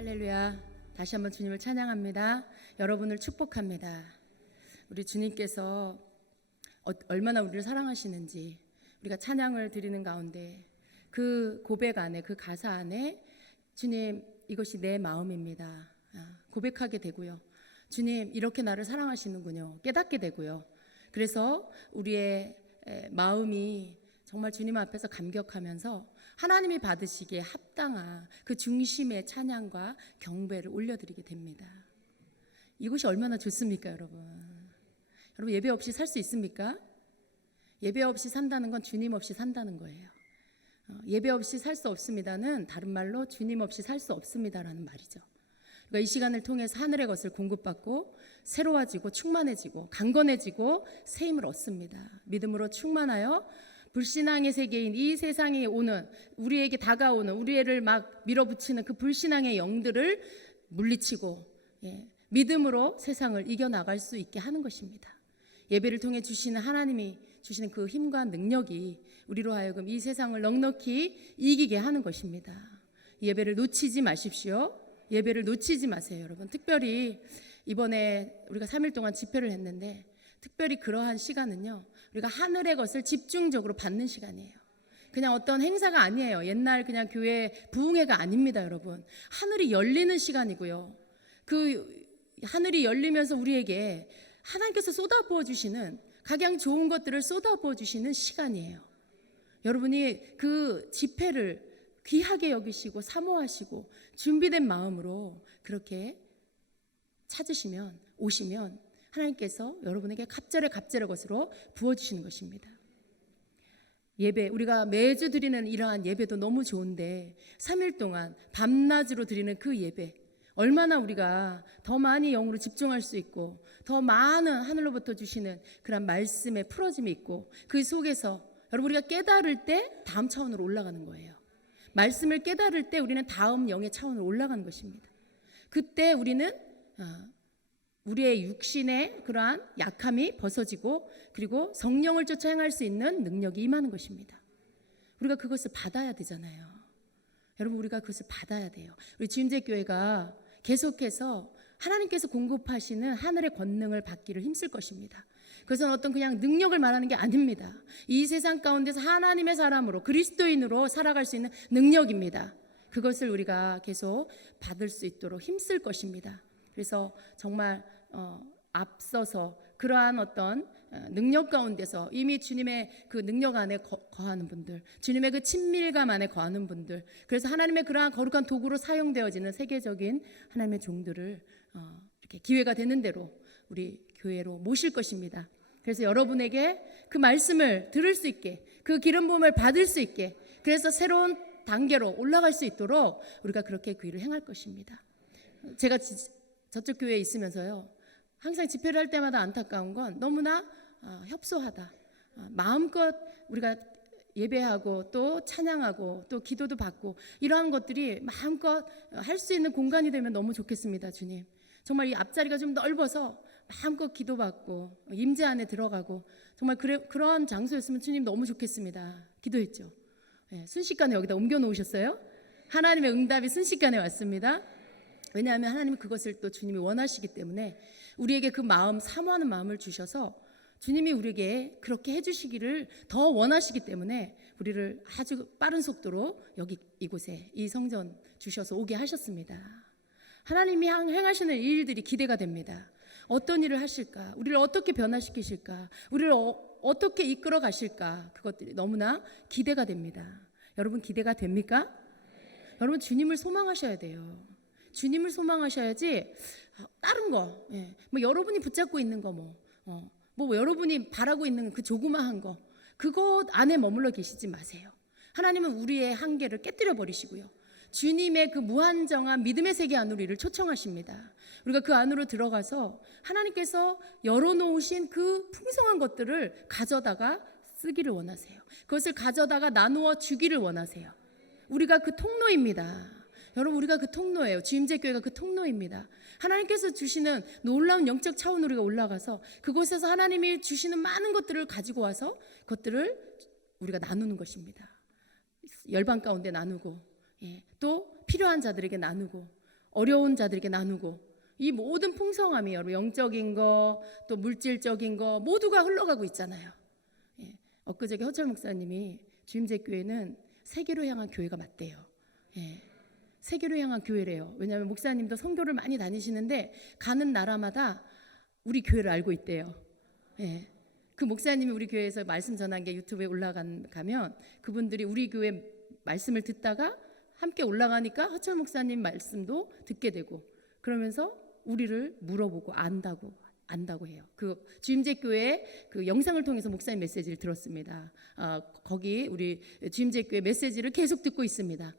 할렐루야. 다시 한번 주님을 찬양합니다. 여러분을 축복합니다. 우리 주님께서 얼마나 우리를 사랑하시는지 우리가 찬양을 드리는 가운데 그 고백 안에, 그 가사 안에 주님, 이것이 내 마음입니다. 고백하게 되고요. 주님, 이렇게 나를 사랑하시는군요. 깨닫게 되고요. 그래서 우리의 마음이 정말 주님 앞에서 감격하면서 하나님이 받으시기에 합당한 그 중심의 찬양과 경배를 올려드리게 됩니다. 이것이 얼마나 좋습니까, 여러분? 여러분, 예배 없이 살 수 있습니까? 예배 없이 산다는 건 주님 없이 산다는 거예요. 예배 없이 살 수 없습니다는 다른 말로 주님 없이 살 수 없습니다라는 말이죠. 그러니까 이 시간을 통해서 하늘의 것을 공급받고 새로워지고 충만해지고 강건해지고 새 힘을 얻습니다. 믿음으로 충만하여 불신앙의 세계인 이 세상에 오는, 우리에게 다가오는, 우리를 막 밀어붙이는 그 불신앙의 영들을 물리치고 믿음으로 세상을 이겨나갈 수 있게 하는 것입니다. 예배를 통해 주시는 하나님이 주시는 그 힘과 능력이 우리로 하여금 이 세상을 넉넉히 이기게 하는 것입니다. 예배를 놓치지 마십시오. 예배를 놓치지 마세요, 여러분. 특별히 이번에 우리가 3일 동안 집회를 했는데 특별히 그러한 시간은요, 우리가 하늘의 것을 집중적으로 받는 시간이에요. 그냥 어떤 행사가 아니에요. 옛날 그냥 교회 부흥회가 아닙니다, 여러분. 하늘이 열리는 시간이고요. 그 하늘이 열리면서 우리에게 하나님께서 쏟아부어 주시는 각양 좋은 것들을 쏟아부어 주시는 시간이에요. 여러분이 그 집회를 귀하게 여기시고 사모하시고 준비된 마음으로 그렇게 찾으시면, 오시면 하나님께서 여러분에게 갑절의 것으로 부어주시는 것입니다. 예배, 우리가 매주 드리는 이러한 예배도 너무 좋은데 3일 동안 밤낮으로 드리는 그 예배, 얼마나 우리가 더 많이 영으로 집중할 수 있고 더 많은 하늘로부터 주시는 그런 말씀의 풀어짐이 있고 그 속에서 여러분, 우리가 깨달을 때 다음 차원으로 올라가는 거예요. 말씀을 깨달을 때 우리는 다음 영의 차원으로 올라가는 것입니다. 그때 우리는 우리의 육신의 그러한 약함이 벗어지고 그리고 성령을 쫓아 행할 수 있는 능력이 임하는 것입니다. 우리가 그것을 받아야 되잖아요. 여러분, 우리가 그것을 받아야 돼요. 우리 주임제교회가 계속해서 하나님께서 공급하시는 하늘의 권능을 받기를 힘쓸 것입니다. 그것은 어떤 그냥 능력을 말하는 게 아닙니다. 이 세상 가운데서 하나님의 사람으로, 그리스도인으로 살아갈 수 있는 능력입니다. 그것을 우리가 계속 받을 수 있도록 힘쓸 것입니다. 그래서 정말 앞서서 그러한 어떤 능력 가운데서 이미 주님의 그 능력 안에 거하는 분들, 주님의 그 친밀감 안에 거하는 분들, 그래서 하나님의 그러한 거룩한 도구로 사용되어지는 세계적인 하나님의 종들을 이렇게 기회가 되는 대로 우리 교회로 모실 것입니다. 그래서 여러분에게 그 말씀을 들을 수 있게, 그 기름 부음을 받을 수 있게, 그래서 새로운 단계로 올라갈 수 있도록 우리가 그렇게 그 일을 행할 것입니다. 제가 저쪽 교회에 있으면서요, 항상 집회를 할 때마다 안타까운 건 너무나 협소하다. 마음껏 우리가 예배하고 또 찬양하고 또 기도도 받고 이러한 것들이 마음껏 할 수 있는 공간이 되면 너무 좋겠습니다, 주님. 정말 이 앞자리가 좀 넓어서 마음껏 기도받고 임재 안에 들어가고 정말 그런 장소였으면 주님 너무 좋겠습니다. 기도했죠. 순식간에 여기다 옮겨 놓으셨어요. 하나님의 응답이 순식간에 왔습니다. 왜냐하면 하나님은 그것을 또 주님이 원하시기 때문에 우리에게 그 마음, 사모하는 마음을 주셔서 주님이 우리에게 그렇게 해주시기를 더 원하시기 때문에 우리를 아주 빠른 속도로 여기 이곳에 이 성전 주셔서 오게 하셨습니다. 하나님이 행하시는 일들이 기대가 됩니다. 어떤 일을 하실까? 우리를 어떻게 변화시키실까? 우리를 어떻게 이끌어 가실까? 그것들이 너무나 기대가 됩니다. 여러분, 기대가 됩니까? 여러분, 주님을 소망하셔야 돼요. 주님을 소망하셔야지 다른 거, 뭐 여러분이 붙잡고 있는 거, 뭐 여러분이 바라고 있는 그 조그마한 거, 그것 안에 머물러 계시지 마세요. 하나님은 우리의 한계를 깨뜨려 버리시고요, 주님의 그 무한정한 믿음의 세계 안으로 우리를 초청하십니다. 우리가 그 안으로 들어가서 하나님께서 열어놓으신 그 풍성한 것들을 가져다가 쓰기를 원하세요. 그것을 가져다가 나누어 주기를 원하세요. 우리가 그 통로입니다. 여러분, 우리가 그 통로예요. 주임제교회가 그 통로입니다. 하나님께서 주시는 놀라운 영적 차원으로 우리가 올라가서 그곳에서 하나님이 주시는 많은 것들을 가지고 와서 그것들을 우리가 나누는 것입니다. 열방 가운데 나누고 또 필요한 자들에게 나누고 어려운 자들에게 나누고 이 모든 풍성함이 여러분 영적인 거 또 물질적인 거 모두가 흘러가고 있잖아요. 예. 엊그저께 허철 목사님이 주임제교회는 세계로 향한 교회가 맞대요. 예. 세계로 향한 교회래요. 왜냐하면 목사님도 선교를 많이 다니시는데 가는 나라마다 우리 교회를 알고 있대요. 예. 그 목사님이 우리 교회에서 말씀 전한 게 유튜브에 올라가면 그분들이 우리 교회 말씀을 듣다가 함께 올라가니까 허철 목사님 말씀도 듣게 되고 그러면서 우리를 물어보고 안다고 해요. 그 주임제교회 그 영상을 통해서 목사님 메시지를 들었습니다. 거기 우리 주임제교회 메시지를 계속 듣고 있습니다.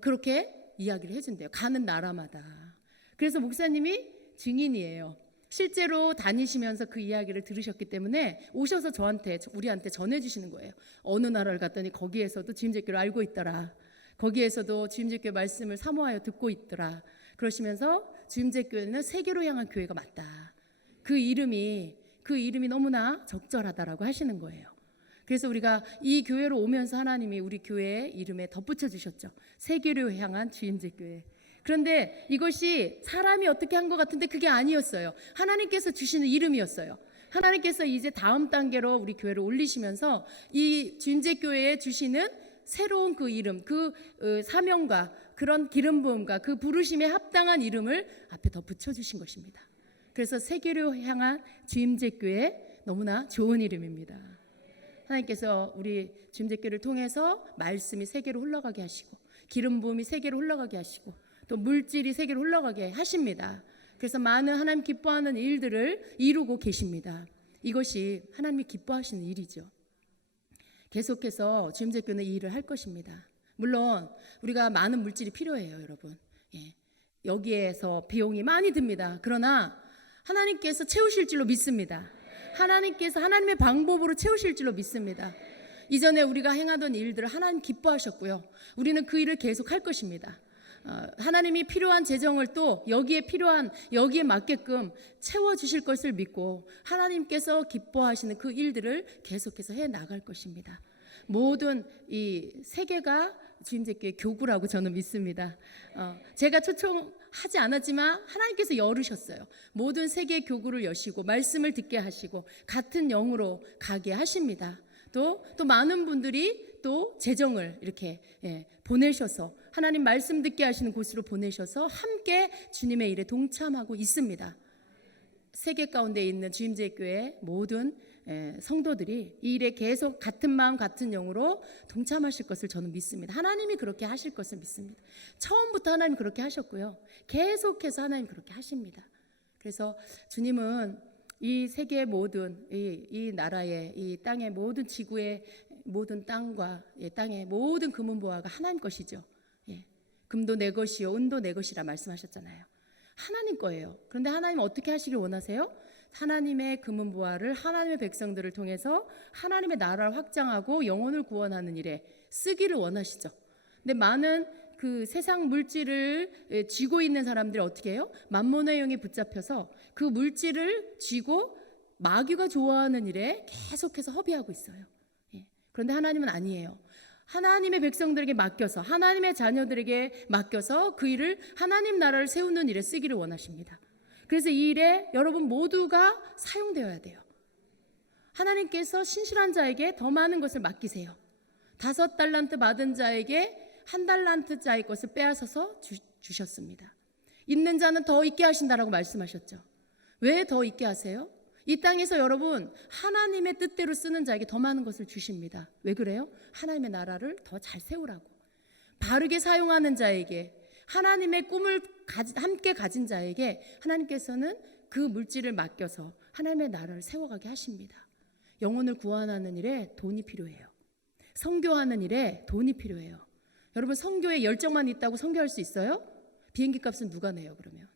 그렇게 이야기를 해준대요. 가는 나라마다. 그래서 목사님이 증인이에요. 실제로 다니시면서 그 이야기를 들으셨기 때문에 오셔서 우리한테 전해주시는 거예요. 어느 나라를 갔더니 거기에서도 주임제교를 알고 있더라. 거기에서도 주임제교회 말씀을 사모하여 듣고 있더라. 그러시면서 주임제교회는 세계로 향한 교회가 맞다. 그 이름이 너무나 적절하다라고 하시는 거예요. 그래서 우리가 이 교회로 오면서 하나님이 우리 교회의 이름에 덧붙여 주셨죠. 세계로 향한 주임제교회. 그런데 이것이 사람이 어떻게 한 것 같은데 그게 아니었어요. 하나님께서 주시는 이름이었어요. 하나님께서 이제 다음 단계로 우리 교회를 올리시면서 이 주임제교회에 주시는 새로운 그 이름, 그 사명과 그런 기름 부음과 그 부르심에 합당한 이름을 앞에 덧붙여 주신 것입니다. 그래서 세계로 향한 주임제교회 너무나 좋은 이름입니다. 하나님께서 우리 주임제교회를 통해서 말씀이 세계로 흘러가게 하시고 기름 부음이 세계로 흘러가게 하시고 또 물질이 세계로 흘러가게 하십니다. 그래서 많은 하나님 기뻐하는 일들을 이루고 계십니다. 이것이 하나님이 기뻐하시는 일이죠. 계속해서 주임제교회는 이 일을 할 것입니다. 물론 우리가 많은 물질이 필요해요, 여러분. 예. 여기에서 비용이 많이 듭니다. 그러나 하나님께서 채우실 줄로 믿습니다. 하나님께서 하나님의 방법으로 채우실 줄로 믿습니다. 이전에 우리가 행하던 일들을 하나님 기뻐하셨고요. 우리는 그 일을 계속할 것입니다. 하나님이 필요한 재정을 또 여기에 맞게끔 채워주실 것을 믿고 하나님께서 기뻐하시는 그 일들을 계속해서 해 나갈 것입니다. 모든 이 세계가 주임제교회 교구라고 저는 믿습니다. 제가 초청하지 않았지만 하나님께서 열으셨어요. 모든 세계 교구를 여시고 말씀을 듣게 하시고 같은 영으로 가게 하십니다. 또 많은 분들이 또 재정을 이렇게 보내셔서 하나님 말씀 듣게 하시는 곳으로 보내셔서 함께 주님의 일에 동참하고 있습니다. 세계 가운데 있는 주임제교회 모든 성도들이 이 일에 계속 같은 마음 같은 영으로 동참하실 것을 저는 믿습니다. 하나님이 그렇게 하실 것을 믿습니다. 처음부터 하나님 그렇게 하셨고요. 계속해서 하나님 그렇게 하십니다. 그래서 주님은 이 세계의 모든 이 나라의 이 땅의 모든 지구의 모든 땅과 땅의 모든 금은보화가 하나님 것이죠. 금도 내 것이요 은도 내 것이라 말씀하셨잖아요. 하나님 거예요. 그런데 하나님 어떻게 하시길 원하세요? 하나님의 금은보화를 하나님의 백성들을 통해서 하나님의 나라를 확장하고 영혼을 구원하는 일에 쓰기를 원하시죠. 근데 많은 그 세상 물질을 쥐고 있는 사람들이 어떻게 해요? 만몬의 영에 붙잡혀서 그 물질을 쥐고 마귀가 좋아하는 일에 계속해서 허비하고 있어요. 그런데 하나님은 아니에요. 하나님의 백성들에게 맡겨서 하나님의 자녀들에게 맡겨서 그 일을 하나님 나라를 세우는 일에 쓰기를 원하십니다. 그래서 이 일에 여러분 모두가 사용되어야 돼요. 하나님께서 신실한 자에게 더 많은 것을 맡기세요. 5달란트 받은 자에게 1달란트짜리 것을 빼앗아서 주셨습니다. 있는 자는 더 있게 하신다라고 말씀하셨죠. 왜 더 있게 하세요? 이 땅에서 여러분 하나님의 뜻대로 쓰는 자에게 더 많은 것을 주십니다. 왜 그래요? 하나님의 나라를 더 잘 세우라고. 바르게 사용하는 자에게 하나님의 꿈을 함께 가진 자에게 하나님께서는 그 물질을 맡겨서 하나님의 나라를 세워가게 하십니다. 영혼을 구원하는 일에 돈이 필요해요. 선교하는 일에 돈이 필요해요. 여러분 선교에 열정만 있다고 선교할 수 있어요? 비행기 값은 누가 내요 그러면?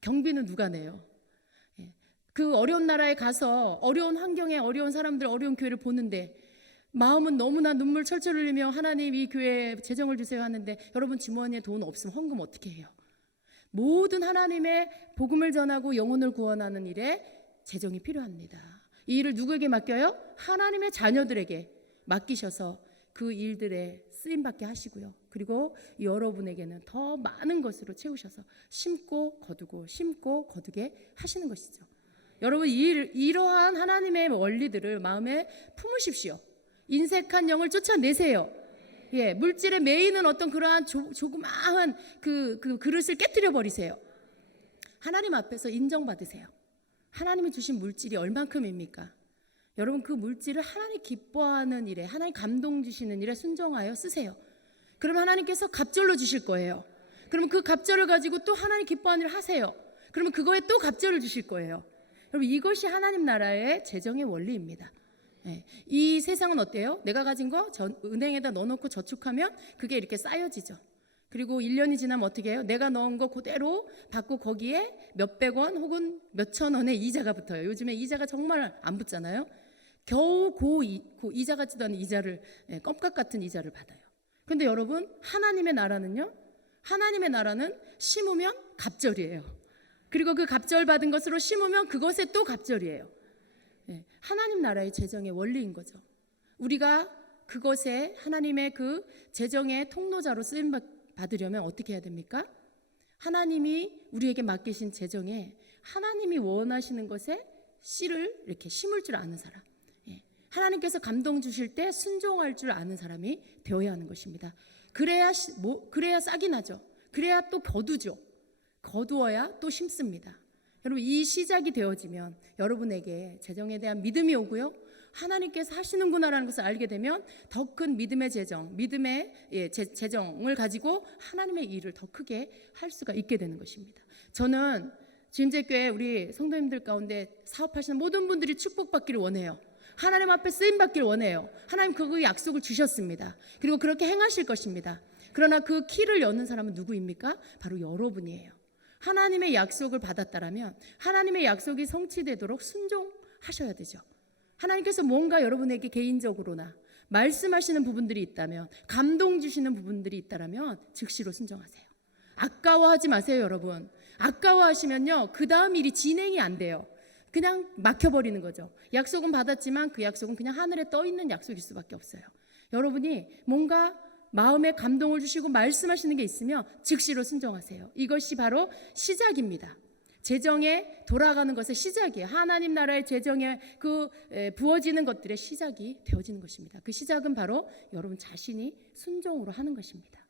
경비는 누가 내요? 그 어려운 나라에 가서 어려운 환경에 어려운 사람들 어려운 교회를 보는데 마음은 너무나 눈물 철철 흘리며 하나님 이 교회에 재정을 주세요 하는데 여러분 주머니에 돈 없으면 헌금 어떻게 해요? 모든 하나님의 복음을 전하고 영혼을 구원하는 일에 재정이 필요합니다. 이 일을 누구에게 맡겨요? 하나님의 자녀들에게 맡기셔서 그 일들에 쓰임 받게 하시고요. 그리고 여러분에게는 더 많은 것으로 채우셔서 심고 거두고 심고 거두게 하시는 것이죠. 여러분, 이러한 하나님의 원리들을 마음에 품으십시오. 인색한 영을 쫓아내세요. 예, 물질에 매이는 어떤 그러한 조그마한 그 그릇을 깨뜨려 버리세요. 하나님 앞에서 인정받으세요. 하나님이 주신 물질이 얼만큼입니까? 여러분, 그 물질을 하나님 기뻐하는 일에, 하나님 감동 주시는 일에 순종하여 쓰세요. 그러면 하나님께서 갑절로 주실 거예요. 그러면 그 갑절을 가지고 또 하나님 기뻐하는 일을 하세요. 그러면 그거에 또 갑절을 주실 거예요. 여러분, 이것이 하나님 나라의 재정의 원리입니다. 네. 이 세상은 어때요? 내가 가진 거 은행에다 넣어놓고 저축하면 그게 이렇게 쌓여지죠. 그리고 1년이 지나면 어떻게 해요? 내가 넣은 거 그대로 받고 거기에 몇백 원 혹은 몇천 원의 이자가 붙어요. 요즘에 이자가 정말 안 붙잖아요. 겨우 이자 같지도 않은 이자를, 껌값 같은 이자를 받아요. 그런데 여러분, 하나님의 나라는요, 하나님의 나라는 심으면 갑절이에요. 그리고 그 갑절 받은 것으로 심으면 그것에 또 갑절이에요. 하나님 나라의 재정의 원리인 거죠. 우리가 그것에 하나님의 그 재정의 통로자로 쓰임 받으려면 어떻게 해야 됩니까? 하나님이 우리에게 맡기신 재정에 하나님이 원하시는 것에 씨를 이렇게 심을 줄 아는 사람, 하나님께서 감동 주실 때 순종할 줄 아는 사람이 되어야 하는 것입니다. 그래야 싹이 나죠. 그래야 또 거두죠. 거두어야 또 심습니다. 여러분, 이 시작이 되어지면 여러분에게 재정에 대한 믿음이 오고요, 하나님께서 하시는구나라는 것을 알게 되면 더 큰 믿음의 재정을 가지고 하나님의 일을 더 크게 할 수가 있게 되는 것입니다. 저는 주임제교회 우리 성도님들 가운데 사업하시는 모든 분들이 축복받기를 원해요. 하나님 앞에 쓰임받기를 원해요. 하나님 그 약속을 주셨습니다. 그리고 그렇게 행하실 것입니다. 그러나 그 키를 여는 사람은 누구입니까? 바로 여러분이에요. 하나님의 약속을 받았다라면 하나님의 약속이 성취되도록 순종하셔야 되죠. 하나님께서 뭔가 여러분에게 개인적으로나 말씀하시는 부분들이 있다면, 감동 주시는 부분들이 있다면 즉시로 순종하세요. 아까워하지 마세요. 여러분, 아까워하시면요, 그 다음 일이 진행이 안 돼요. 그냥 막혀버리는 거죠. 약속은 받았지만 그 약속은 그냥 하늘에 떠있는 약속일 수밖에 없어요. 여러분이 뭔가 마음에 감동을 주시고 말씀하시는 게 있으면 즉시로 순종하세요. 이것이 바로 시작입니다. 재정에 돌아가는 것의 시작이에요. 하나님 나라의 재정에 부어지는 것들의 시작이 되어지는 것입니다. 그 시작은 바로 여러분 자신이 순종으로 하는 것입니다.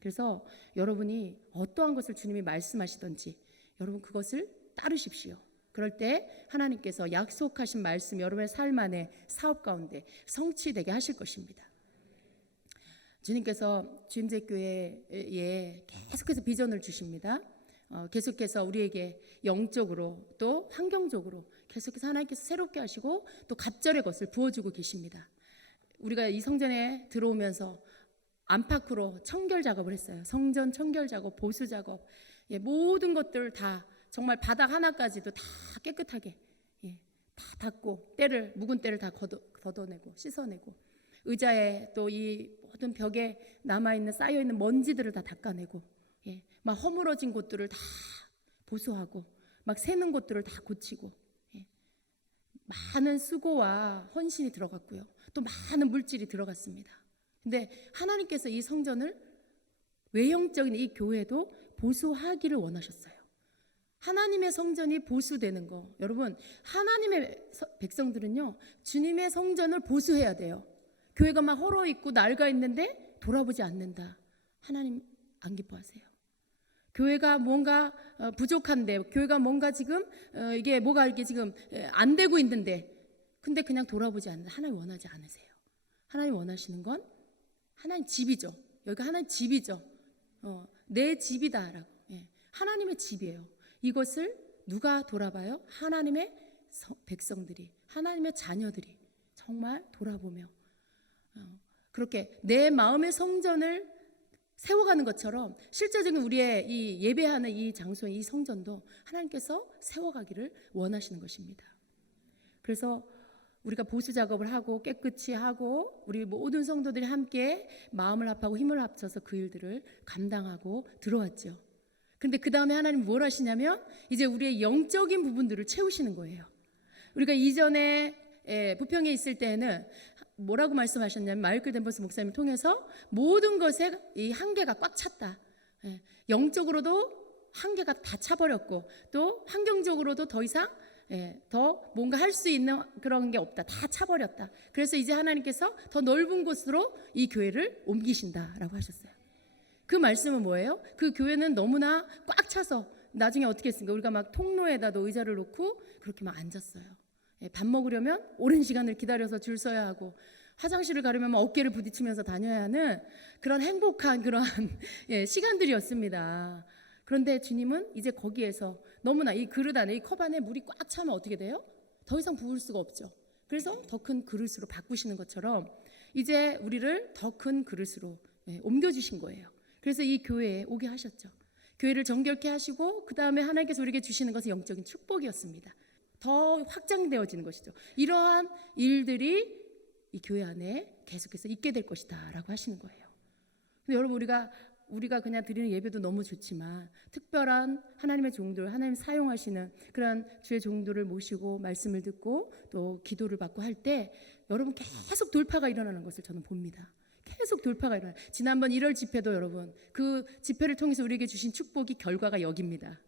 그래서 여러분이 어떠한 것을 주님이 말씀하시든지 여러분 그것을 따르십시오. 그럴 때 하나님께서 약속하신 말씀 여러분의 삶 안에, 사업 가운데 성취되게 하실 것입니다. 주님께서 주임제교회에 계속해서 비전을 주십니다. 계속해서 우리에게 영적으로 또 환경적으로 계속해서 하나님께서 새롭게 하시고 또 갑절의 것을 부어주고 계십니다. 우리가 이 성전에 들어오면서 안팎으로 청결 작업을 했어요. 성전 청결 작업, 보수 작업, 모든 것들 다 정말 바닥 하나까지도 다 깨끗하게 다 닦고 묵은 때를 다 걷어내고 씻어내고, 의자에 또 이 모든 벽에 남아있는 쌓여있는 먼지들을 다 닦아내고, 막 허물어진 곳들을 다 보수하고 막 새는 곳들을 다 고치고, 많은 수고와 헌신이 들어갔고요, 또 많은 물질이 들어갔습니다. 근데 하나님께서 이 성전을, 외형적인 이 교회도 보수하기를 원하셨어요. 하나님의 성전이 보수되는 거, 여러분 하나님의 백성들은요 주님의 성전을 보수해야 돼요. 교회가 막 헐어있고 낡아있는데 돌아보지 않는다, 하나님 안 기뻐하세요. 교회가 뭔가 부족한데, 교회가 뭔가 지금 이게 뭐가 이렇게 지금 안 되고 있는데 근데 그냥 돌아보지 않는, 하나님 원하지 않으세요. 하나님 원하시는 건 하나님 집이죠. 여기가 하나님 집이죠. 내 집이다라고. 하나님의 집이에요. 이것을 누가 돌아봐요? 하나님의 백성들이, 하나님의 자녀들이 정말 돌아보며 그렇게 내 마음의 성전을 세워가는 것처럼 실제적인 우리의 이 예배하는 이 장소의 이 성전도 하나님께서 세워가기를 원하시는 것입니다. 그래서 우리가 보수 작업을 하고 깨끗이 하고 우리 모든 성도들이 함께 마음을 합하고 힘을 합쳐서 그 일들을 감당하고 들어왔죠. 그런데 그 다음에 하나님 뭘 하시냐면 이제 우리의 영적인 부분들을 채우시는 거예요. 우리가 이전에 부평에 있을 때는 뭐라고 말씀하셨냐면 마이클 댄버스 목사님을 통해서 모든 것에 이 한계가 꽉 찼다. 예, 영적으로도 한계가 다 차버렸고 또 환경적으로도 더 이상 더 뭔가 할 수 있는 그런 게 없다. 다 차버렸다. 그래서 이제 하나님께서 더 넓은 곳으로 이 교회를 옮기신다라고 하셨어요. 그 말씀은 뭐예요? 그 교회는 너무나 꽉 차서 나중에 어떻게 했습니까? 우리가 막 통로에다도 의자를 놓고 그렇게 막 앉았어요. 밥 먹으려면 오랜 시간을 기다려서 줄 서야 하고 화장실을 가려면 막 어깨를 부딪히면서 다녀야 하는 그런 행복한 그런 시간들이었습니다. 그런데 주님은 이제 거기에서 너무나 이 그릇 안에 이 컵 안에 물이 꽉 차면 어떻게 돼요? 더 이상 부을 수가 없죠. 그래서 더 큰 그릇으로 바꾸시는 것처럼 이제 우리를 더 큰 그릇으로 옮겨주신 거예요. 그래서 이 교회에 오게 하셨죠. 교회를 정결케 하시고 그 다음에 하나님께서 우리에게 주시는 것은 영적인 축복이었습니다. 더 확장되어지는 것이죠. 이러한 일들이 이 교회 안에 계속해서 있게 될 것이다 라고 하시는 거예요. 근데 여러분 우리가 그냥 드리는 예배도 너무 좋지만 특별한 하나님의 종들, 하나님 사용하시는 그런 주의 종들을 모시고 말씀을 듣고 또 기도를 받고 할 때 여러분 계속 돌파가 일어나는 것을 저는 봅니다. 계속 돌파가 일어나요. 지난번 1월 집회도 여러분 그 집회를 통해서 우리에게 주신 축복이 결과가 여기입니다.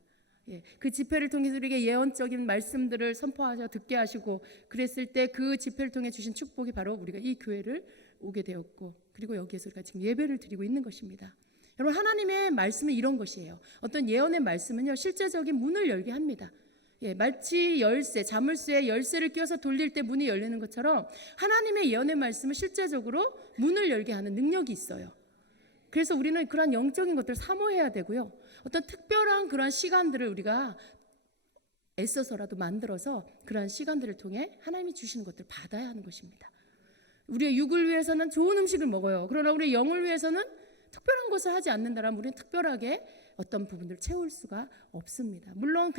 그 집회를 통해서 우리에게 예언적인 말씀들을 선포하셔 듣게 하시고 그랬을 때 그 집회를 통해 주신 축복이 바로 우리가 이 교회를 오게 되었고 그리고 여기에서 우리가 지금 예배를 드리고 있는 것입니다. 여러분 하나님의 말씀은 이런 것이에요. 어떤 예언의 말씀은요 실제적인 문을 열게 합니다. 마치 열쇠, 자물쇠에 열쇠를 끼워서 돌릴 때 문이 열리는 것처럼 하나님의 예언의 말씀은 실제적으로 문을 열게 하는 능력이 있어요. 그래서 우리는 그런 영적인 것들을 사모해야 되고요. 어떤 특별한 그런 시간들을 우리가 애써서라도 만들어서 그런 시간들을 통해 하나님이 주시는 것들을 받아야 하는 것입니다. 우리의 육을 위해서는 좋은 음식을 먹어요. 그러나 우리의 영을 위해서는 특별한 것을 하지 않는다면 우리는 특별하게 어떤 부분들을 채울 수가 없습니다. 물론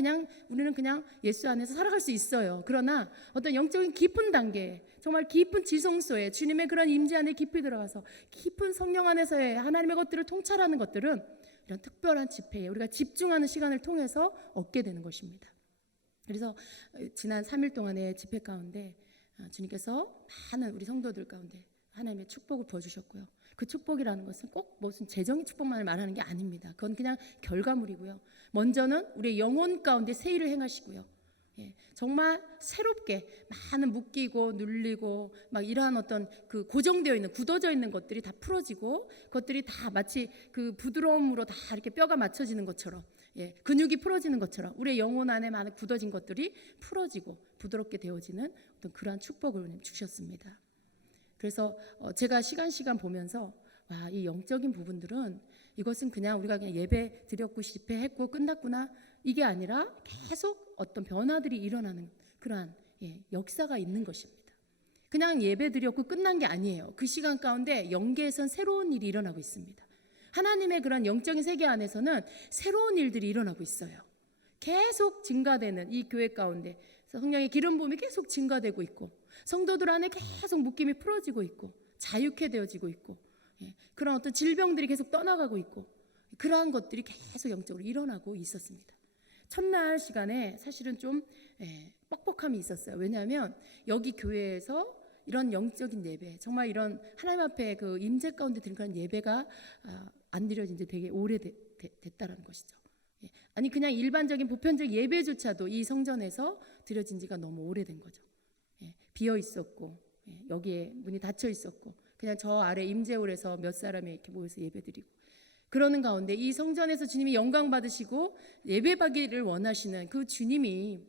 우리는 그냥 예수 안에서 살아갈 수 있어요. 그러나 어떤 영적인 깊은 단계, 정말 깊은 지성소에 주님의 그런 임재 안에 깊이 들어가서 깊은 성령 안에서의 하나님의 것들을 통찰하는 것들은 이런 특별한 집회에 우리가 집중하는 시간을 통해서 얻게 되는 것입니다. 그래서 지난 3일 동안의 집회 가운데 주님께서 많은 우리 성도들 가운데 하나님의 축복을 부어주셨고요. 그 축복이라는 것은 꼭 무슨 재정의 축복만을 말하는 게 아닙니다. 그건 그냥 결과물이고요. 먼저는 우리의 영혼 가운데 새 일을 행하시고요. 정말 새롭게 많은 묶이고 눌리고 막 이러한 어떤 그 고정되어 있는 굳어져 있는 것들이 다 풀어지고 그것들이 다 마치 그 부드러움으로 다 이렇게 뼈가 맞춰지는 것처럼 근육이 풀어지는 것처럼 우리의 영혼 안에 많은 굳어진 것들이 풀어지고 부드럽게 되어지는 어떤 그러한 축복을 주셨습니다. 그래서 제가 시간 보면서 이 영적인 부분들은 이것은 그냥 우리가 그냥 예배 드렸고 집회했고 끝났구나 이게 아니라 계속 어떤 변화들이 일어나는 그러한 역사가 있는 것입니다. 그냥 예배 드렸고 끝난 게 아니에요. 그 시간 가운데 영계에선 새로운 일이 일어나고 있습니다. 하나님의 그런 영적인 세계 안에서는 새로운 일들이 일어나고 있어요. 계속 증가되는 이 교회 가운데 성령의 기름 부음이 계속 증가되고 있고 성도들 안에 계속 묶임이 풀어지고 있고 자유케 되어지고 있고 그런 어떤 질병들이 계속 떠나가고 있고 그러한 것들이 계속 영적으로 일어나고 있었습니다. 첫날 시간에 사실은 좀 뻑뻑함이 있었어요. 왜냐하면 여기 교회에서 이런 영적인 예배, 정말 이런 하나님 앞에 그 임재 가운데 드린 그런 예배가 안 드려진 지 되게 오래됐다라는 것이죠. 아니 그냥 일반적인 보편적 예배조차도 이 성전에서 드려진 지가 너무 오래된 거죠. 비어 있었고 여기에 문이 닫혀 있었고 그냥 저 아래 임재홀에서 몇 사람이 이렇게 모여서 예배드리고 그러는 가운데 이 성전에서 주님이 영광 받으시고 예배받기를 원하시는 그 주님이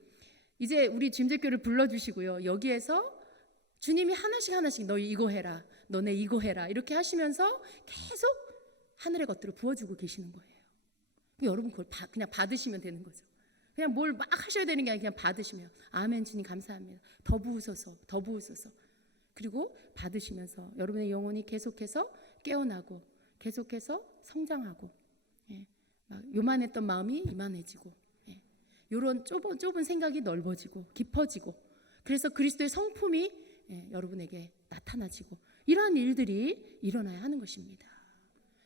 이제 우리 주임제교를 불러주시고요. 여기에서 주님이 하나씩 너희 이거 해라, 너네 이거 해라 이렇게 하시면서 계속 하늘의 것들을 부어주고 계시는 거예요. 여러분 그걸 그냥 받으시면 되는 거죠. 그냥 뭘 막 하셔야 되는 게 아니라 그냥 받으시면 아멘 주님 감사합니다. 더 부으소서 더 부으소서. 그리고 받으시면서 여러분의 영혼이 계속해서 깨어나고 계속해서 성장하고 막 요만했던 마음이 이만해지고 이런 좁은 생각이 넓어지고 깊어지고 그래서 그리스도의 성품이 여러분에게 나타나지고 이러한 일들이 일어나야 하는 것입니다.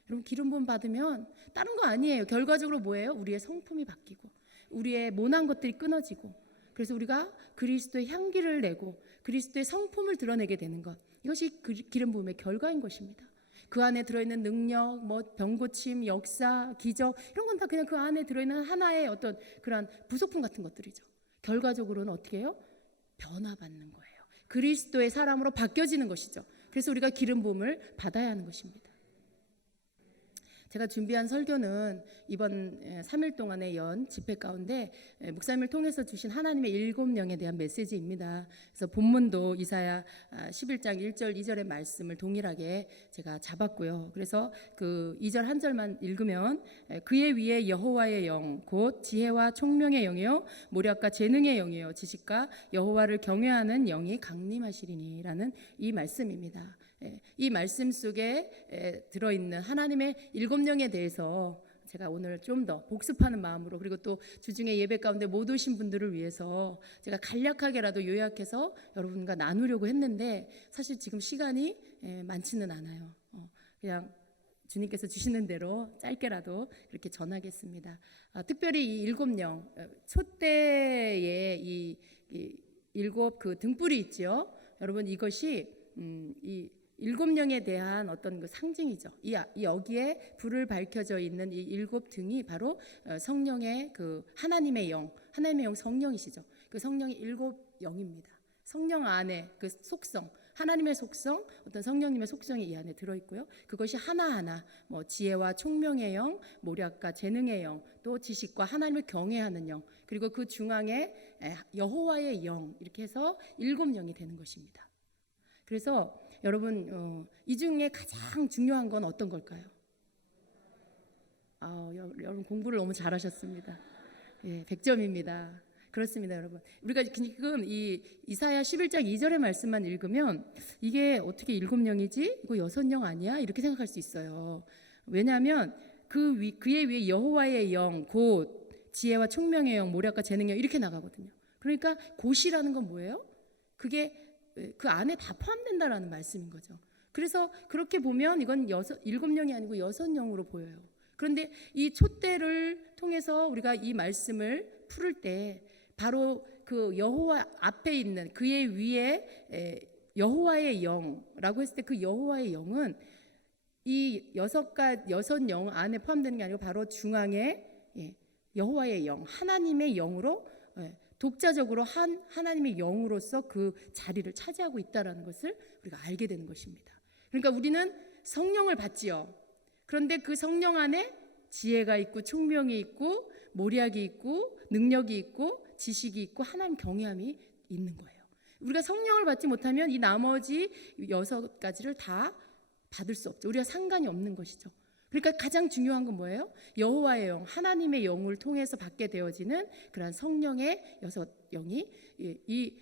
여러분 기름 부음 받으면 다른 거 아니에요. 결과적으로 뭐예요? 우리의 성품이 바뀌고 우리의 모난 것들이 끊어지고 그래서 우리가 그리스도의 향기를 내고 그리스도의 성품을 드러내게 되는 것 이것이 기름 부음의 결과인 것입니다. 그 안에 들어있는 능력, 병고침, 역사, 기적 이런 건 다 그냥 그 안에 들어있는 하나의 어떤 그런 부속품 같은 것들이죠. 결과적으로는 어떻게 해요? 변화받는 거예요. 그리스도의 사람으로 바뀌어지는 것이죠. 그래서 우리가 기름 부음을 받아야 하는 것입니다. 제가 준비한 설교는 이번 3일 동안의 연 집회 가운데 목사님을 통해서 주신 하나님의 7영에 대한 메시지입니다. 그래서 본문도 이사야 11장 1절 2절의 말씀을 동일하게 제가 잡았고요. 그래서 그 2절 한 절만 읽으면 그의 위에 여호와의 영 곧 지혜와 총명의 영이요 모략과 재능의 영이요 지식과 여호와를 경외하는 영이 강림하시리니 라는 이 말씀입니다. 이 말씀 속에 들어있는 하나님의 7영에 대해서 제가 오늘 좀 더 복습하는 마음으로 그리고 또 주중에 예배 가운데 못 오신 분들을 위해서 제가 간략하게라도 요약해서 여러분과 나누려고 했는데 사실 지금 시간이 많지는 않아요. 그냥 주님께서 주시는 대로 짧게라도 그렇게 전하겠습니다. 특별히 이 7영 촛대에 이 7 그 등불이 있죠. 여러분 이것이 이 7영에 대한 어떤 그 상징이죠. 여기에 불을 밝혀져 있는 이 7등이 바로 성령의 그 하나님의 영 성령이시죠. 그 성령의 7영입니다. 성령 안에 그 속성, 하나님의 속성, 어떤 성령님의 속성이 이 안에 들어있고요. 그것이 하나하나 지혜와 총명의 영, 모략과 재능의 영, 또 지식과 하나님을 경외하는 영, 그리고 그 중앙에 여호와의 영 이렇게 해서 7영이 되는 것입니다. 그래서 여러분 이 중에 가장 중요한 건 어떤 걸까요? 여러분 공부를 너무 잘하셨습니다. 100점입니다. 그렇습니다, 여러분. 우리가 지금 이 이사야 11장 2절의 말씀만 읽으면 이게 어떻게 7영이지? 이거 6영 아니야? 이렇게 생각할 수 있어요. 왜냐하면 그의 위에 여호와의 영, 곧 지혜와 총명의 영, 모략과 재능의 영 이렇게 나가거든요. 그러니까 곧이라는 건 뭐예요? 그게 그 안에 다 포함된다라는 말씀인 거죠. 그래서 그렇게 보면 이건 7영이 아니고 6영으로 보여요. 그런데 이 촛대를 통해서 우리가 이 말씀을 풀을 때 바로 그 여호와 앞에 있는 그의 위에 여호와의 영라고 했을 때 그 여호와의 영은 이 6영 안에 포함되는 게 아니고 바로 중앙에 여호와의 영, 하나님의 영으로 독자적으로 하나님의 영으로서 그 자리를 차지하고 있다는 것을 우리가 알게 되는 것입니다. 그러니까 우리는 성령을 받지요. 그런데 그 성령 안에 지혜가 있고 총명이 있고 모략이 있고 능력이 있고 지식이 있고 하나님 경외함이 있는 거예요. 우리가 성령을 받지 못하면 이 나머지 6가지를 다 받을 수 없죠. 우리가 상관이 없는 것이죠. 그러니까 가장 중요한 건 뭐예요? 여호와의 영, 하나님의 영을 통해서 받게 되어지는 그러한 성령의 6영이 이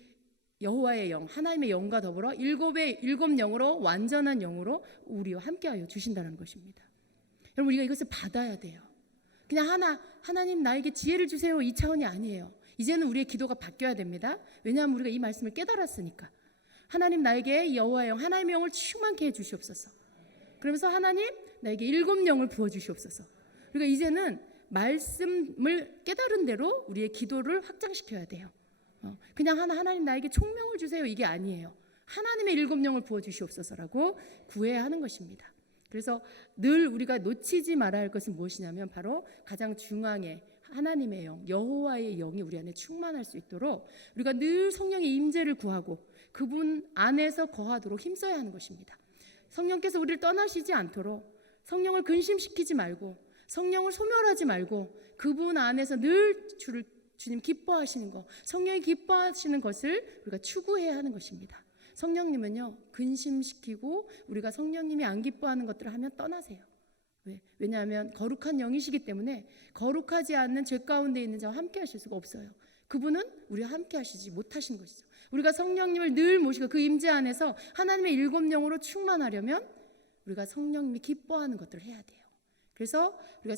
여호와의 영, 하나님의 영과 더불어 7영으로 완전한 영으로 우리와 함께하여 주신다는 것입니다. 여러분 우리가 이것을 받아야 돼요. 그냥 하나님 나에게 지혜를 주세요 이 차원이 아니에요. 이제는 우리의 기도가 바뀌어야 됩니다. 왜냐하면 우리가 이 말씀을 깨달았으니까. 하나님 나에게 여호와의 영, 하나님의 영을 충만케 해 주시옵소서. 그러면서 하나님 나에게 7영을 부어주시옵소서. 그러니까 이제는 말씀을 깨달은 대로 우리의 기도를 확장시켜야 돼요. 그냥 하나님 나에게 총명을 주세요 이게 아니에요. 하나님의 7영을 부어주시옵소서라고 구해야 하는 것입니다. 그래서 늘 우리가 놓치지 말아야 할 것은 무엇이냐면 바로 가장 중앙에 하나님의 영, 여호와의 영이 우리 안에 충만할 수 있도록 우리가 늘 성령의 임재를 구하고 그분 안에서 거하도록 힘써야 하는 것입니다. 성령께서 우리를 떠나시지 않도록 성령을 근심시키지 말고 성령을 소멸하지 말고 그분 안에서 늘 주님 기뻐하시는 것, 성령이 기뻐하시는 것을 우리가 추구해야 하는 것입니다. 성령님은요 근심시키고 우리가 성령님이 안 기뻐하는 것들을 하면 떠나세요. 왜냐하면 거룩한 영이시기 때문에 거룩하지 않는 죄 가운데 있는 자와 함께 하실 수가 없어요. 그분은 우리와 함께 하시지 못하신 것이죠. 우리가 성령님을 늘 모시고 그 임재 안에서 하나님의 7영으로 충만하려면 우리가 성령님이 기뻐하는 것들을 해야 돼요. 그래서 우리가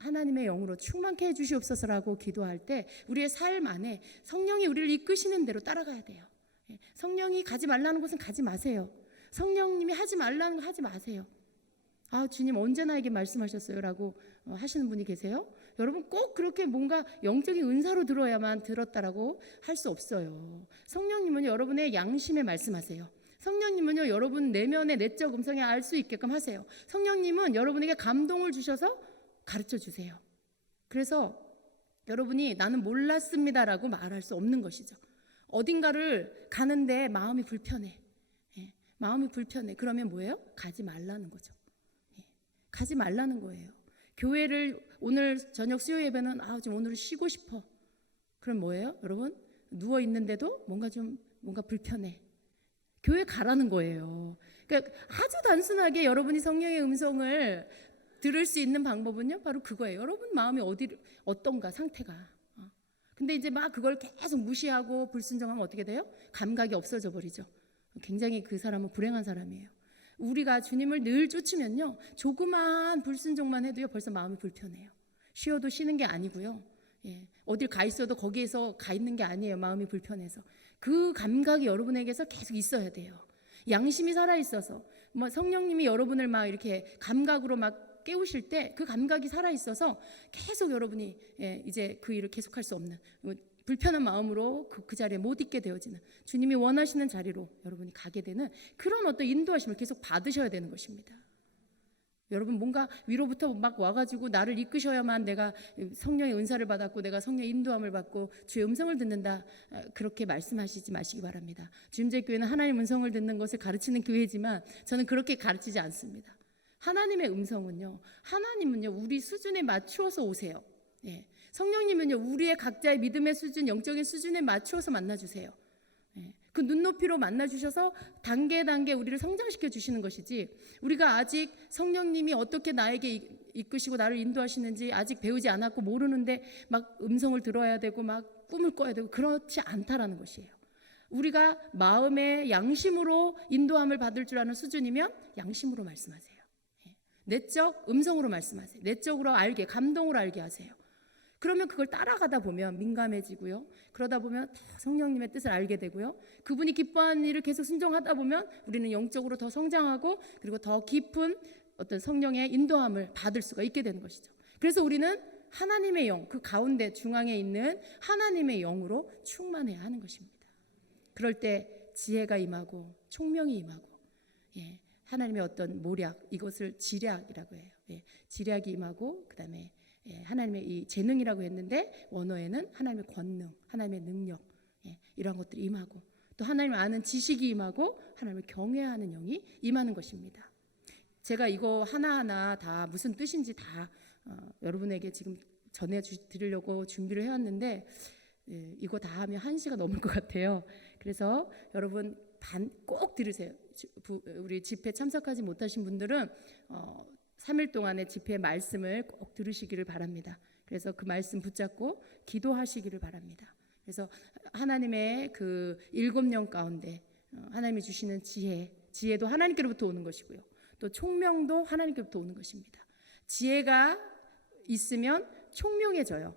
하나님의 영으로 충만케 해주시옵소서라고 기도할 때 우리의 삶 안에 성령이 우리를 이끄시는 대로 따라가야 돼요. 성령이 가지 말라는 곳은 가지 마세요. 성령님이 하지 말라는 거 하지 마세요. 주님 언제 나에게 말씀하셨어요? 라고 하시는 분이 계세요. 여러분 꼭 그렇게 뭔가 영적인 은사로 들어야만 들었다라고 할 수 없어요. 성령님은 여러분의 양심에 말씀하세요. 성령님은요, 여러분 내면의 내적 음성에 알 수 있게끔 하세요. 성령님은 여러분에게 감동을 주셔서 가르쳐 주세요. 그래서 여러분이 나는 몰랐습니다라고 말할 수 없는 것이죠. 어딘가를 가는데 마음이 불편해. 예, 마음이 불편해. 그러면 뭐예요? 가지 말라는 거죠. 예, 가지 말라는 거예요. 교회를 오늘 저녁 수요 예배는 좀 오늘은 쉬고 싶어. 그럼 뭐예요? 여러분 누워 있는데도 뭔가 불편해. 교회 가라는 거예요. 그러니까 아주 단순하게 여러분이 성령의 음성을 들을 수 있는 방법은요, 바로 그거예요. 여러분 마음이 어떤가 상태가. 근데 이제 막 그걸 계속 무시하고 불순종하면 어떻게 돼요? 감각이 없어져 버리죠. 굉장히 그 사람은 불행한 사람이에요. 우리가 주님을 늘 쫓으면요, 조그만 불순종만 해도요 벌써 마음이 불편해요. 쉬어도 쉬는 게 아니고요, 예, 어딜 가 있어도 거기에서 가 있는 게 아니에요. 마음이 불편해서. 그 감각이 여러분에게서 계속 있어야 돼요. 양심이 살아 있어서 성령님이 여러분을 막 이렇게 감각으로 막 깨우실 때 그 감각이 살아 있어서 계속 여러분이 이제 그 일을 계속할 수 없는 불편한 마음으로 그 자리에 못 있게 되어지는, 주님이 원하시는 자리로 여러분이 가게 되는 그런 어떤 인도하심을 계속 받으셔야 되는 것입니다. 여러분 뭔가 위로부터 막 와가지고 나를 이끄셔야만 내가 성령의 은사를 받았고 내가 성령의 인도함을 받고 주의 음성을 듣는다, 그렇게 말씀하시지 마시기 바랍니다. 주임제교회는 하나님 음성을 듣는 것을 가르치는 교회지만 저는 그렇게 가르치지 않습니다. 하나님의 음성은요, 하나님은요 우리 수준에 맞추어서 오세요. 예. 성령님은요 우리의 각자의 믿음의 수준, 영적인 수준에 맞추어서 만나주세요. 예. 그 눈높이로 만나주셔서 단계 우리를 성장시켜 주시는 것이지, 우리가 아직 성령님이 어떻게 나에게 이끄시고 나를 인도하시는지 아직 배우지 않았고 모르는데 막 음성을 들어야 되고 막 꿈을 꿔야 되고 그렇지 않다라는 것이에요. 우리가 마음의 양심으로 인도함을 받을 줄 아는 수준이면 양심으로 말씀하세요. 내적 음성으로 말씀하세요. 내적으로 알게, 감동으로 알게 하세요. 그러면 그걸 따라가다 보면 민감해지고요, 그러다 보면 성령님의 뜻을 알게 되고요, 그분이 기뻐하는 일을 계속 순종하다 보면 우리는 영적으로 더 성장하고 그리고 더 깊은 어떤 성령의 인도함을 받을 수가 있게 되는 것이죠. 그래서 우리는 하나님의 영, 그 가운데 중앙에 있는 하나님의 영으로 충만해야 하는 것입니다. 그럴 때 지혜가 임하고 총명이 임하고, 예, 하나님의 어떤 모략, 이것을 지략이라고 해요. 예, 지략이 임하고, 그 다음에 하나님의 이 재능이라고 했는데 원어에는 하나님의 권능, 하나님의 능력, 이런 것들이 임하고, 또 하나님을 아는 지식이 임하고 하나님을 경외하는 영이 임하는 것입니다. 제가 이거 하나하나 다 무슨 뜻인지 다 여러분에게 지금 전해드리려고 준비를 해왔는데 이거 다 하면 1시가 넘을 것 같아요. 그래서 여러분 꼭 들으세요. 우리 집회 참석하지 못하신 분들은 3일 동안의 집회 말씀을 꼭 들으시기를 바랍니다. 그래서 그 말씀 붙잡고 기도하시기를 바랍니다. 그래서 하나님의 그 7령 가운데 하나님이 주시는 지혜도 하나님께로부터 오는 것이고요, 또 총명도 하나님께로부터 오는 것입니다. 지혜가 있으면 총명해져요.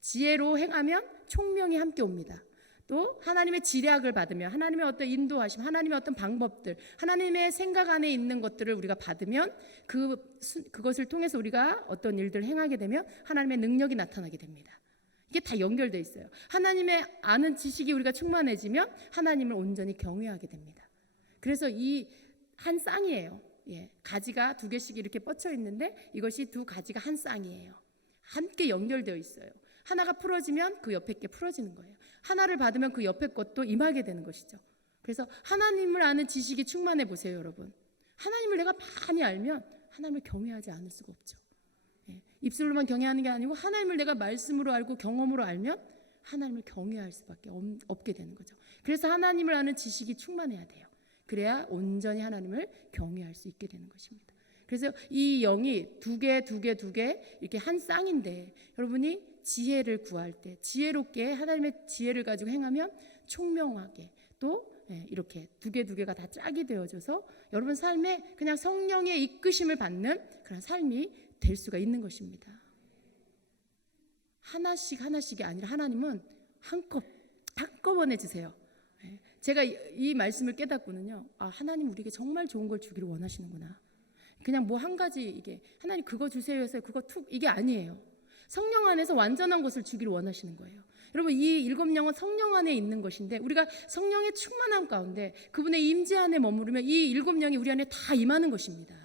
지혜로 행하면 총명이 함께 옵니다. 또 하나님의 지략을 받으면, 하나님의 어떤 인도하심, 하나님의 어떤 방법들, 하나님의 생각 안에 있는 것들을 우리가 받으면 그것을 통해서 우리가 어떤 일들을 행하게 되면 하나님의 능력이 나타나게 됩니다. 이게 다 연결되어 있어요. 하나님의 아는 지식이 우리가 충만해지면 하나님을 온전히 경외하게 됩니다. 그래서 이 한 쌍이에요. 가지가 2개씩 이렇게 뻗쳐 있는데 이것이 2가지가 한 쌍이에요. 함께 연결되어 있어요. 하나가 풀어지면 그 옆에 게 풀어지는 거예요. 하나를 받으면 그 옆에 것도 임하게 되는 것이죠. 그래서 하나님을 아는 지식이 충만해 보세요, 여러분. 하나님을 내가 많이 알면 하나님을 경외하지 않을 수가 없죠. 입술로만 경외하는 게 아니고 하나님을 내가 말씀으로 알고 경험으로 알면 하나님을 경외할 수밖에 없게 되는 거죠. 그래서 하나님을 아는 지식이 충만해야 돼요. 그래야 온전히 하나님을 경외할 수 있게 되는 것입니다. 그래서 이 영이 2개 이렇게 한 쌍인데, 여러분이 지혜를 구할 때 지혜롭게 하나님의 지혜를 가지고 행하면 총명하게, 또 이렇게 2개가 다 짝이 되어져서 여러분 삶에 그냥 성령의 이끄심을 받는 그런 삶이 될 수가 있는 것입니다. 하나씩이 아니라 하나님은 한꺼번에 주세요. 제가 이 말씀을 깨닫고는요, 하나님 우리에게 정말 좋은 걸 주기를 원하시는구나. 그냥 뭐 한 가지 이게 하나님 그거 주세요 해서 그거 툭 이게 아니에요. 성령 안에서 완전한 것을 주기를 원하시는 거예요. 여러분, 이 일곱 영은 성령 안에 있는 것인데 우리가 성령의 충만함 가운데 그분의 임재 안에 머무르면 이 일곱 영이 우리 안에 다 임하는 것입니다.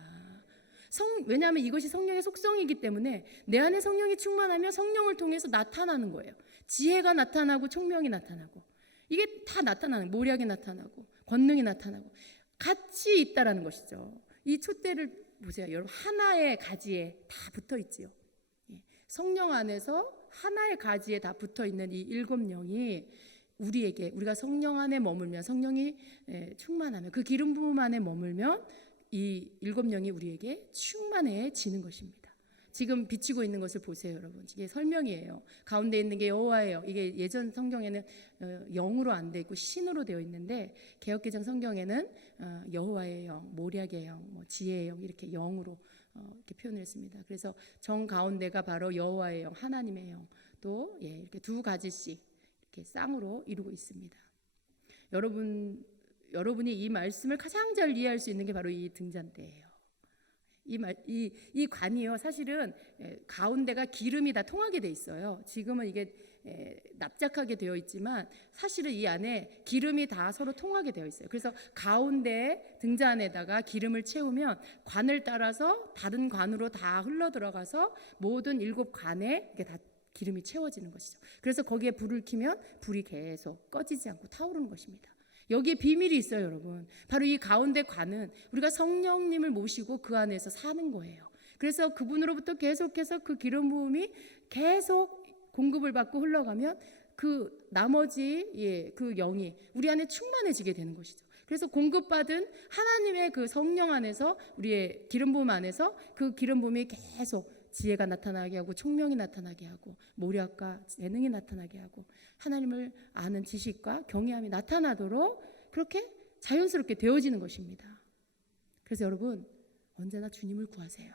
왜냐하면 이것이 성령의 속성이기 때문에 내 안에 성령이 충만하면 성령을 통해서 나타나는 거예요. 지혜가 나타나고 총명이 나타나고 이게 다 나타나는, 모략이 나타나고 권능이 나타나고 같이 있다라는 것이죠. 이 촛대를 보세요. 여러분, 하나의 가지에 다 붙어 있지요. 성령 안에서 하나의 가지에 다 붙어 있는 이 일곱 영이 우리에게, 우리가 성령 안에 머물면, 성령이 충만하면, 그 기름 부음 안에 머물면 이 일곱 영이 우리에게 충만해지는 것입니다. 지금 비치고 있는 것을 보세요, 여러분. 이게 설명이에요. 가운데 있는 게 여호와예요. 이게 예전 성경에는 영으로 안 돼 있고 신으로 되어 있는데 개역개정 성경에는 여호와의 영, 모략의 영, 지혜의 영 이렇게 영으로 이렇게 표현을 했습니다. 그래서 정 가운데가 바로 여호와의 영, 하나님의 영, 또 이렇게 두 가지씩 이렇게 쌍으로 이루고 있습니다. 여러분이 이 말씀을 가장 잘 이해할 수 있는 게 바로 이 등잔대예요. 이 관이요, 사실은 가운데가 기름이 다 통하게 돼 있어요. 지금은 이게 납작하게 되어 있지만 사실은 이 안에 기름이 다 서로 통하게 되어 있어요. 그래서 가운데 등잔에다가 기름을 채우면 관을 따라서 다른 관으로 다 흘러 들어가서 모든 일곱 관에 이게 다 기름이 채워지는 것이죠. 그래서 거기에 불을 켜면 불이 계속 꺼지지 않고 타오르는 것입니다. 여기에 비밀이 있어요, 여러분. 바로 이 가운데 관은 우리가 성령님을 모시고 그 안에서 사는 거예요. 그래서 그분으로부터 계속해서 그 기름 부음이 계속 공급을 받고 흘러가면 그 나머지 그 영이 우리 안에 충만해지게 되는 것이죠. 그래서 공급받은 하나님의 그 성령 안에서, 우리의 기름 부음 안에서 그 기름 부음이 계속 지혜가 나타나게 하고 총명이 나타나게 하고 모략과 재능이 나타나게 하고 하나님을 아는 지식과 경외함이 나타나도록 그렇게 자연스럽게 되어지는 것입니다. 그래서 여러분, 언제나 주님을 구하세요.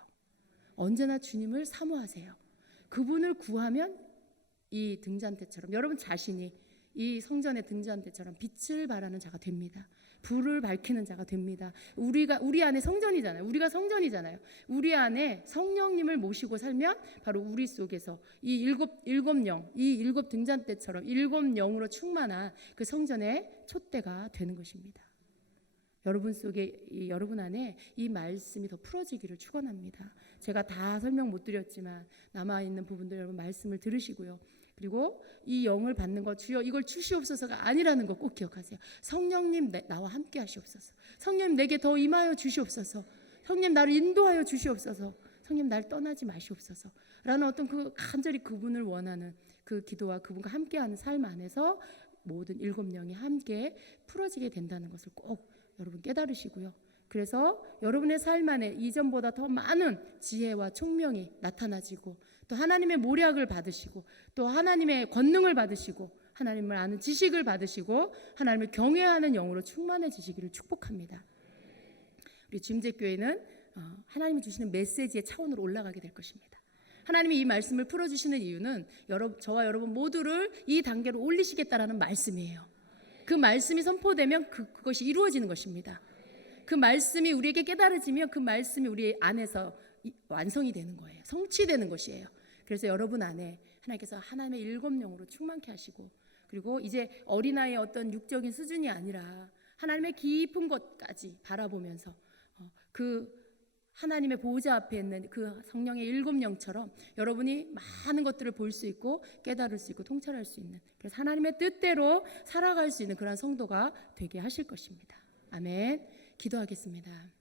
언제나 주님을 사모하세요. 그분을 구하면 이 등잔대처럼 여러분 자신이 이 성전의 등잔대처럼 빛을 발하는 자가 됩니다. 불을 밝히는 자가 됩니다. 우리 안에 성전이잖아요. 우리가 성전이잖아요. 우리 안에 성령님을 모시고 살면 바로 우리 속에서 이 일곱 영, 이 일곱 등잔대처럼 일곱 영으로 충만한 그 성전의 촛대가 되는 것입니다. 여러분 속에, 여러분 안에 이 말씀이 더 풀어지기를 축원합니다. 제가 다 설명 못 드렸지만 남아있는 부분들 여러분 말씀을 들으시고요. 그리고 이 영을 받는 것, 주여 이걸 주시옵소서가 아니라는 거 꼭 기억하세요. 성령님 나와 함께 하시옵소서. 성령님 내게 더 임하여 주시옵소서. 성령님 나를 인도하여 주시옵소서. 성령님 날 떠나지 마시옵소서 라는 어떤 그 간절히 그분을 원하는 그 기도와 그분과 함께하는 삶 안에서 모든 일곱 영이 함께 풀어지게 된다는 것을 꼭 여러분 깨달으시고요. 그래서 여러분의 삶 안에 이전보다 더 많은 지혜와 총명이 나타나지고 또 하나님의 모략을 받으시고 또 하나님의 권능을 받으시고 하나님을 아는 지식을 받으시고 하나님을 경외하는 영으로 충만해지시기를 축복합니다. 우리 주임제교회는 하나님이 주시는 메시지의 차원으로 올라가게 될 것입니다. 하나님이 이 말씀을 풀어주시는 이유는 저와 여러분 모두를 이 단계로 올리시겠다라는 말씀이에요. 그 말씀이 선포되면 그것이 이루어지는 것입니다. 그 말씀이 우리에게 깨달아지면 그 말씀이 우리 안에서 완성이 되는 거예요. 성취되는 것이에요. 그래서 여러분 안에 하나님께서 하나님의 일곱 영으로 충만케 하시고 그리고 이제 어린아이의 어떤 육적인 수준이 아니라 하나님의 깊은 것까지 바라보면서 그 하나님의 보호자 앞에 있는 그 성령의 일곱 영처럼 여러분이 많은 것들을 볼 수 있고 깨달을 수 있고 통찰할 수 있는, 그래서 하나님의 뜻대로 살아갈 수 있는 그런 성도가 되게 하실 것입니다. 아멘. 기도하겠습니다.